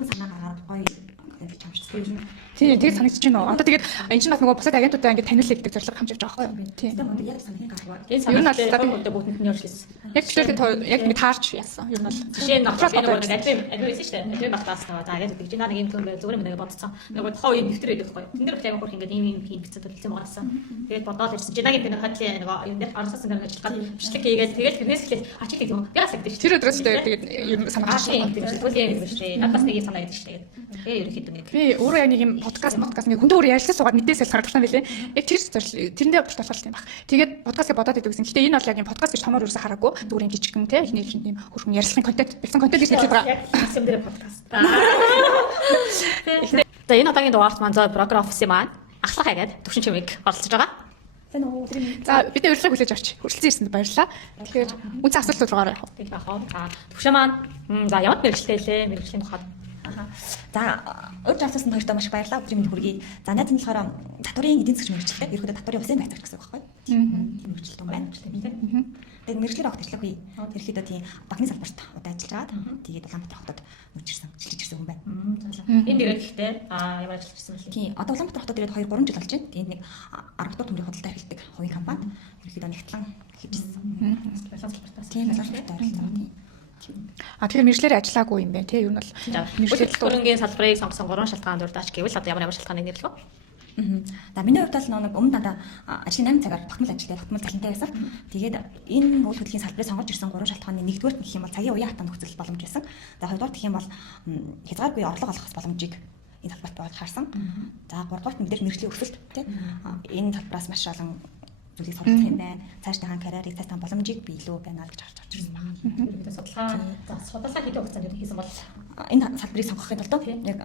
өөрийн санаа гаргаад гоё гэж хамжчихсан. Тийм тэгээд санагдаж байна уу? Одоо тэгээд энэ чинь бас нөгөө бусад агентуудаа ингээд таниулъя гэдэг зорилго хамжиж байгаа байхгүй юу? Тийм. Тэгээд яг санахын гаргав. Энэ санаатай бүгдэнд нь өөрчлөсөн. Яг тэгэхээр яг нэг таарч яасан. Ер нь бол жишээ нь батлал нөгөө нэг админ байсан шүү дээ. Админ батлаас наваа. За агент гэдэг чинь нэг юм том байл зүгээр юм нэг бодцсон. Нөгөө тухайн үеийн нэвтэр байдаг байхгүй юу? Тэн дээр бол яг хөрх ингээд ийм хийх гэсэн төлөвлөсөн байгаасан. Тэгээд бодоод ирсэн. Чи нэг юм хатлын нөгөө юм дээр арсаас ингээд ажиллаад бичлэг хийгээд тэгээд тэрнээс эхлээд ачиг юм. Ягас гэдэг чинь. тэр өдрөөс тэгээд ер нь санагдаж байна. Тэгвэл юм шүү дээ. Надаас нэг юм санаа байдаг шүү дээ. Тэгээд ерөнхийдөө нэг. Би өөрөө яг нэг юм подкаст нэг хүндээ өөр ярьсан суугаад мэдээсээ харагдсан байлээ. Яг тэр зорилго тэрэндээ болтолтой юм баг. Тэгээд подкастыг бодоод идэв гэсэн. Гэтэ энэ бол яг юм подкаст гэж томоор ерөөсө хараагүй. Зүгээр юм жижигхэн те эхний юм хөрхөн ярилцлагын контент бэлсэн контент гэж хэлээд байгаа. Яг юм дээр подкаст. За энэ удаагийн дугаарт маань зоо програм офисын маань ахлах хагаад төвшин чимэг оролцож байгаа. За бид урилгыг хүлээж авч хүрэлцэн ирсэнд баярлалаа. Тэгэхээр үнэн асуулт руугаа явах. Тийм бахаа. За төвшин маань за ямар мэрэгчлээ лээ? Мэрэгжлийн тухайд. За урьд авцсан хоёртоо маш их баярлалаа. Өдрийн мэнд хүргэе. За найз нь болохоор татварын эдийн засгийн мэрэгчлээ. Ерөнхийдөө татварын усын байцаагч гэсэн үг байхгүй. Тийм мэрэгчлэл том байна. Тэгээд мэрэгчлэр авах төслөг үе. Ерөнхийдөө тийм банкны салбарт удаа ажиллаад тэгээд Улаанбаатар хотод нүүжирсэн, жилж ирсэн хүн байна. Энэ дээр гэхдээ ямар ажиллаж ирсэн бэ? Тийм одоо Улаанбаатар хотод ирээд 2 3 жил болж байна. Тэгээд нэг 10 дахь төмрийн худалдаа эрхэлдэг хувийн компанид ерөнхийдөө нэгтлэн хийжсэн. Тийм салбартаа ажиллаж байгаа. Тэгэхээр мэржлэр ажиллаагүй юм байна тий. Ер нь бол мэржлэл хөрөнгөний салбарыг сонгосон 3 шалтгаан дурдаач гэвэл одоо ямар шалтгааныг нэрлэх вэ? За миний хувьд бол нэг өмнө надаа ажлын 8 цагаар тогтмол ажилладаг, тогтмол цалинтай байсан. Тэгээд энэ үйл хөдлөлийн салбарыг сонгож ирсэн 3 шалтгааны нэгдүгээр нь гэх юм бол цагийн уян хатан нөхцөл боломж байсан. За хоёрдугаар гэх юм бол хязгааргүй орлого олох боломжийг энэ салбарт болж харсан. За гуравдугаар нь мэдээж мэргэжлийн өсөлт тий. Энэ салбараас маш олон зүйлийг сурах юм байна. Цаашдынхаа карьерийг цаашдаа боломжийг бий илүү байна гэж харж ирсэн байна. Судалгаа хийх хугацаанд хийсэн бол энэ салбарыг сонгохын тулд яг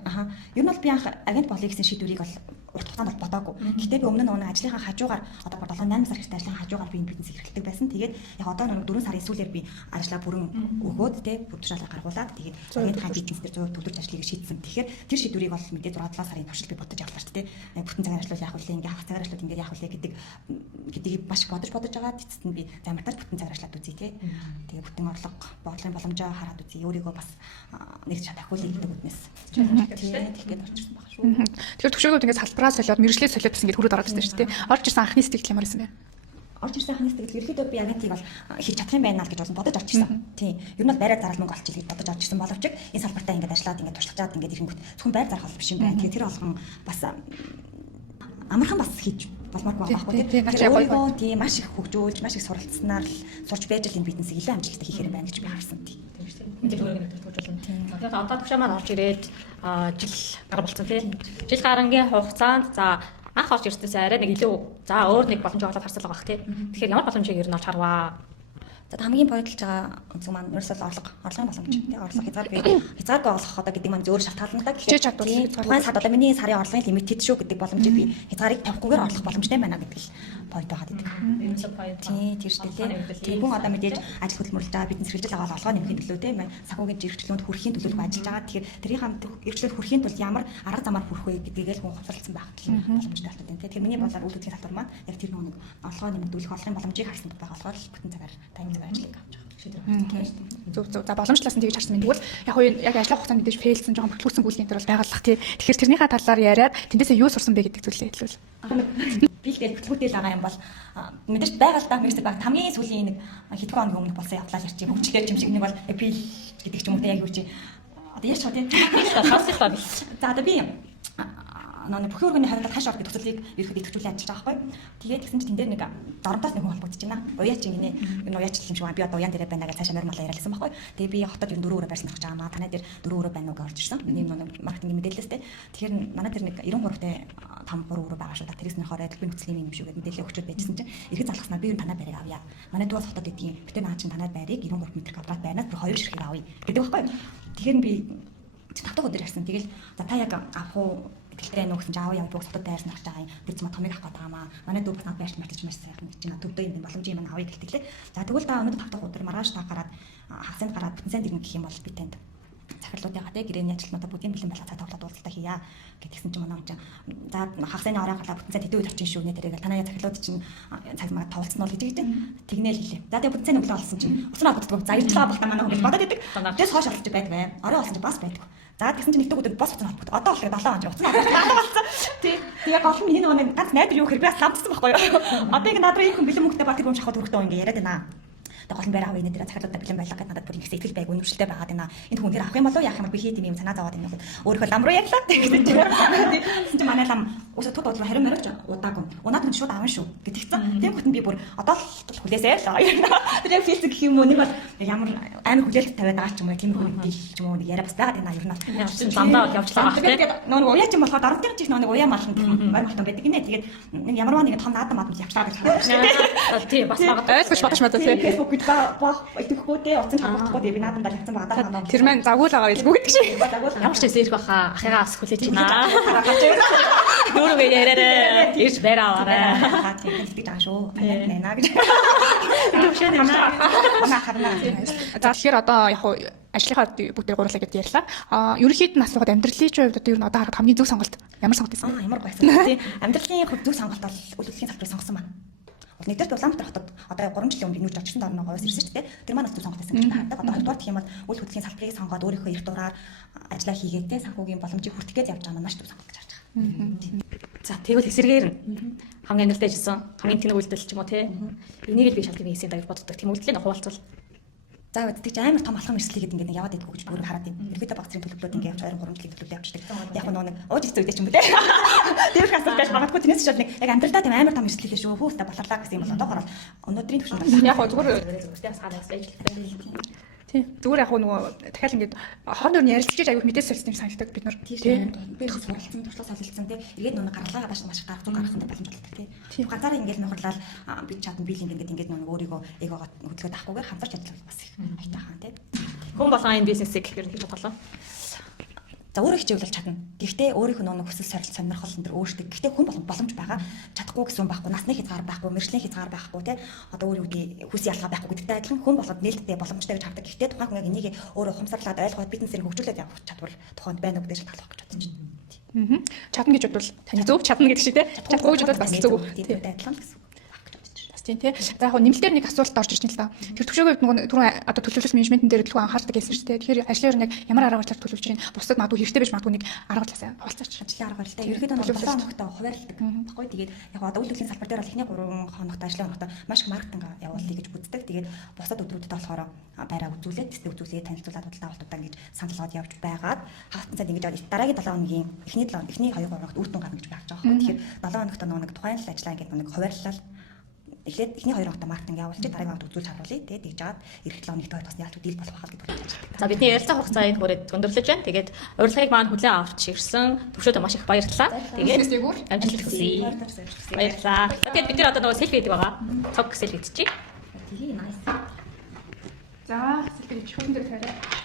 ер нь бол би анх агент болъё гэсэн шийдвэрийг бол урт хугацаанд бол бодоогүй. Гэхдээ би өмнө нь ажлынхаа хажуугаар одоо 7-8 сар хэрэгтэй ажлын хажуугаар би энэ бизнесийг эрхэлдэг байсан. Тэгээд яг одоо нэг 4 сарын сүүлээр би ажлаа бүрэн өгөөд бүр тушаалаа гаргуулад тэгээд агентхаа бизнес дээр 100% төвлөрч ажиллахыг шийдсэн. Тэгэхээр тэр шийдвэрийг бол мэдээ 6-7 сарын туршид би бодож авлаа шүү дээ. Бүтэн цагаар ажиллах яах вэ? Ингээ хагас цагаар ажиллах ингээ яах вэ гэдгийг маш бодож байгаа. Эцэст нь би за мартаж бүтэн цагаар ажиллаад үзье тий. Тэгээд бүтэн орлого бодлогын боломжоо хараад үзье. Өөрийгөө бас нэг чадахгүй гэдэг үднэс. Тэгээд орчихсон баг шүү. Тэгэхээр төвшөөгөө ингээд салбараа солиод мэржлээ солиод бас ингээд хүрээд ороод ирсэн шүү дээ. Орж ирсэн анхны сэтгэл ямар байсан бэ? Орж ирсэн анхны сэтгэл ерөөдөө би агентыг бол хийж чадах юм байна л гэж болсон бодож орж ирсэн. Тийм. Ер нь бол байраар зарал мөнгө олчих гэж бодож орж ирсэн боловч энэ салбартаа ингээд ажиллаад ингээд туршлагажаад ингээд ирэнгүүт зөвхөн байр зарах бол биш юм байна. Тэгэхээр тэр болгон бас амархан бас хийж болмоор байхгүй тийм. Өөрийгөө тийм маш их хөгжүүлж, маш их суралцсанаар л сурч байж л энэ бизнесийг илүү амжилттай хийхээр байна гэж би харсан тийм. Тэгээд одоо төвшин маань орж ирээд жил гар болсон тийм. Жил гарангийн хугацаанд за анх орж ирсэнээс арай нэг илүү за өөр нэг боломжийг олоод харсан л байгаа бах тийм. Тэгэхээр ямар боломжийг ер нь олж харваа? За хамгийн бодлож байгаа үнцэг маань ерөөсөө орлогын боломж. Тэгээ орлого хязгааргүй олох одоо гэдэг маань зөөр шалтгаална хичээж чадвар. Тухайн сард одоо миний сарын орлогын лимит хэд шүү гэдэг боломжийг би хязгаарыг тавихгүйгээр олох боломжтой байна гэдэг л point байгаад идэг. Тийм тэр шүү дээ. Тийм хүн одоо мэдээж ажил хөдөлмөрлөж байгаа бизнес хэрэгжил аваад олгоо нэмэхийн төлөө тийм санхүүгийн эрхчлөөнд хүрэхийн төлөө ажиллаж байгаа. Тэгэхээр тэрийн хамт эрхчлөөнд хүрэхийн тулд ямар арга замаар хүрэх вэ гэдгийг л хүн хувцалсан байх боломжтой болтой тийм. Тэгэхээр миний бодлоор үйл хөдлөлийн салбар маань яг тэр нэг олгоо нэмэгдүүлэх орлогын боломжийг харсан байгаа болохоор бүтэн цагаар таймлаг ажлыг авч байгаа. Зөв. За боломжлоос нь тэгж харсан юм. Тэгвэл яг ажиллах хугацаанд мэдээж фейлсэн жоохон бэлгүүрсэн гүйлгийн төр бол байгалах тий. Тэгэхээр тэрнийхээ талаар яриад тэндээсээ юу сурсан бэ гэдэг зүйлээ хэлвэл. Би л тэгэл бүтлгүүтэл байгаа юм бол мэдээж байгальтаа мэрэгчтэй баг хамгийн сүүлийн нэг хэдхэн хоногийн өмнө болсон явдлаа ярьчих. Хөгжлөөр юм шиг нэг бол апил гэдэг ч юм уу тий яг юу чи одоо ярьж байгаа тий. Хасчлаа би. За одоо би нөө бүхэн өргөний харилцаа хаш орох төслийг ерөөхдөө идэвхжүүлээд ажиллаж байгаа байхгүй. Тэгээд тэгсэн чинь тэн дээр нэг доромтоос нэг хүн холбогдож байна. Уяач гинэ энэ уяачлал юм шиг байна. Би одоо уяан дээр байна гэж цаашаа морь малаа яриалсан байхгүй. Тэгээд би хотод ер нь 4 өрөө барьсан гэж байгаа маа. Танай дээр 4 өрөө байна уу гэж орж ирсэн. Миний нэг маркетинг мэдээлэлээс те. Тэгэхээр манай дээр нэг 93-тэй 5 3 өрөө байгаа шүү. Тэрээс нөхөр хөдөлгөөний нөхцөлийн юм шүү гэдэг мэдээлэл өгчөөд байжсэн чинь эргэж залгаснаар би танай байрыг авъя. Манай дүүс хотод идэгин. Гэтэ наа чинь танай байрыг 93 м квадрат байнаас бүр 2 ширхэг авъя гэдэг байхгүй. Тэгэхээр би 5 дахь өдөр ярьсан. Тэгэл за та яг авах уу гэлтэй нөхсөн ч аав яв бүгд хотод байрсан гэж байгаа юм. Тэр зам томыг авах гэдэг маа. Манай дүү бас над байрч мартаж маш сайхан гэж чинь төвдөө юм боломжийн юм авъя гэлтэглээ. За тэгвэл та өнөөдөр 5 дахь өдөр маргааш та гараад хасанд гараад бүтэн сайн дэрнэ гэх юм бол би танд захирлуудынхаа те гэрээний ажилтнуудаа бүгдийн бэлэн байлгаа цаа тоглоод уулзалтаа хийя гэдгийгсэн чинь манай хүн за хагасны орой гараа бүтэн сайн тэдүү үед орчин шүү нэ тэрийг танаа захирлууд чинь цаг мага тоглосон бол гэж тэгнээл хэлээ. За тэгээ бүтэн сайн өглөө олсон чинь уснаа боддог. За ирж байгаа багтаа манай хүн бодоод идэг. Тэс хоош олж байдаг бай. Орой олсон чинь бас байдаг. За тэгсэн чинь нэгдэг өдөр бос уцаа холбогд. Одоо бол 7 он уцаа болсон. Тий. Тэгээ гол нь миний нөгөө ганц найдар юу хэрэг би бас ламцсан байхгүй юу. Одоо ингэ надад ийм хүн бэлэн мөнгөтэй баг тэр юм шахаад өргөдөө ингэ яриад байна. Тэгээ гол нь байраа авъя нэ дээр захиалуудаа бэлэн байлаа гэдэг надад бүр их сэтгэл байг өнөмшлтэй байгаад байна. Энэ хүн тэр авах юм болов яах юм бол би хийд юм санаа зовоод байна гэхэд өөрөө лам руу ярьлаа. Тэгсэн чинь манай лам өсө тод бодлоо харин морож удаагүй. Унаад нь шууд аван шүү гэтгцэн. Тийм хөтөн би бүр одоо л хүлээсэй л. Тэр филц гэх юм уу нэг бол ямар амар хүлээлт тавиад байгаа ч юм уу тийм хүн гэл ч юм уу яриа бас байгаад байна ер нь. Явчихсан замдаа явчлаа гэх тийм. Нөгөө уяа ч юм болохоор дарамтын чих нөгөө уяа малхан морь малтан байдаг гинэ. Тэгээд нэг ямарваа нэг том наадам мадам явчлаа гэх юм. Тийм бас магадгүй. Ойлгож бодож мэдээ. Facebook гэж баа идэхгүй дээ утсан чадахгүй дээ би наадамдаа явцсан байгаа даа. Тэр маань загуул байгаа байлгүй гэдэг шиг. Ямар ч байсан ирэх баха ахыгаа ас хүлээж байна. Нүргээ яраарэ. Ирж бараарай. Хаа тийм тэгж байгаа шүү. Нэ гэж. Төвшөө нэмнэ. Оноо харна. За тэгэхээр одоо яг хуу ажлынхаа бүгдээ гурлаа гэдээ ярьлаа. Ерөнхийд нь асуухад амьдралын хувьд одоо ер нь одоо харахад хамгийн зөв сонголт ямар сонголт байсан? Ямар байсан. Тийм амьдралын хувьд зөв сонголт бол үйл хөдлөлийн салбарыг сонгосон байна. Нэгдүгээр Улаанбаатар хотод одоо 3 жилийн өмнө нүүж очсон дорно гоёс ирсэн шүү дээ. Тэр маань зөв сонголт байсан гэж хардаг. Одоо хоёрдугаар гэх юм бол үйл хөдлөлийн салбарыг сонгоод өөрийнхөө эрх дураар ажиллаа хийгээд те санхүүгийн боломжийг хүртэх гэж явж байгаа маань маш зөв сонголт гэж харж байгаа. За тэгвэл эсэргээр нь хамгийн амьдралтай ажилласан хамгийн тэнэг үйлдэл ч юм уу те. Энийг л би шалтгаан хийсэн даа гэж боддог. Тийм үйлдэлийг хуваалцвал. За гэдэг чинь амар том алхам эрсдлийг ингээд нэг яваад идэх гэж бүр хараад байна. Ерөөдөө багцрын төлөвлөлүүд ингээд явж 2-3 жилийн төлөвлөлөө явчихдаг. Яг нэг ууж ирсэн үедээ ч юм уу те. Тэр их асуудал байж магадгүй тэрнээс ч нэг яг амьдралдаа тийм амар том эрсдэл шүү. Хүүхдээ баларлаа гэсэн юм бол одоо гараад өнөөдрийн төвшөнд Яг хоо зүгээр зүгтээс хадаас ажилладаг. тийм зүгээр яг нөгөө дахиад ингээд хоорондоо ярилцж аягүй мэдээс солилцсон юм санагддаг бид нар тийм би суралцсан туршлага солилцсон тийм эргээд нөгөө гаргалгаа гадааш маш гарах зүг гаргахын боломж болдог тийм ганцаараа ингээд нөхөрлөл би чадна би л ингээд нөгөө өөрийгөө эгоогоо хөдөлгөөд авахгүйгээр хамтарч ажиллах бас их айтаахан тийм Хүн болгон энэ бизнесийг ер нь хийж бодлоо. за өөрөө хичээвэл чадна. Гэхдээ өөрийнх нь нэг хүсэл сонирхол энэ төр өөртөө. Гэхдээ хүн боломж байгаа. Чадахгүй гэсэн байхгүй, насны хязгаар байхгүй, мэржлийн хязгаар байхгүй тий. Одоо өөр үгний хүсэл ялгаа байхгүй гэдэгтэй адилхан хүн болгоод нээлттэй боломжтой гэж хардаг. Гэхдээ тухайн хүн яг энийг өөрөө ухамсарлаад ойлгоод бизнесийг хөгжүүлээд явах чадвар тухайд байна уу гэдэг шалтгаалах гэж бодож байна. Чадна гэж бодвол таны зөв чадна гэдэг шиг тий. Чадахгүй гэж бодвол бас зөв. Тийм адилхан гэсэн. Тийм тий. За яг нэмэлтээр нэг асуулт орж ирж байна л да. Тэр төвшөөгийн нөгөө түрүүн одоо төлөвлөлт менежментийн дээр төлөв анхаардаг гэсэн шүү дээ. Тэгэхээр ажлын яг ямар арга барилаар төлөвлөж чинь бусдад магадгүй хэрэгтэй байж магадгүй нэг арга барилаа хуваалцаач. Ажлын арга барилтаа ерөөдөө нэг 7 хоногтой хуваарлдаг. Баггүй тэгээд яг одоо үйл хөдлөлийн салбар дээр бол эхний 3 хоногт ажлын хоногт маш их маркетинг явуулъя гэж үздэг. Тэгээд бусад өдрүүдэд болохоор байраа үзүүлээд тэстэй үзүүлээ танилцуулаад бодлоо гэж саналгоод явж байгаад хаалтан цаад ингэж дараагийн 7 хоногийн эхний 2 хоногт үр дүн гарна гэж байна. Тэгэхээр 7 хоногт нэг тухайн л ажлаа ингэ нэг хуваарлал эхлээд эхний 2 хоногт маркетинг явуулж дараагийн хоногт үзүүлж харуулъя. Тэгээд тэгж жаад эх 7 хоногт бас яалт дийл болох хаа гэдэг бодож байна. За бидний ярилцлага хугацааг хүрээд өндөрлөж байна. Тэгээд урилгыг маань хүлээн авч ирсэн төвшөөд маш их баярлалаа. Тэгээд амжилт хүсье. Баярлалаа. Тэгээд бид нар одоо нөгөө селфи хийдэг байгаа. Цог селфи хийчихье. Тэгээ nice. За, селфи хийх хүн дээр тавиараа.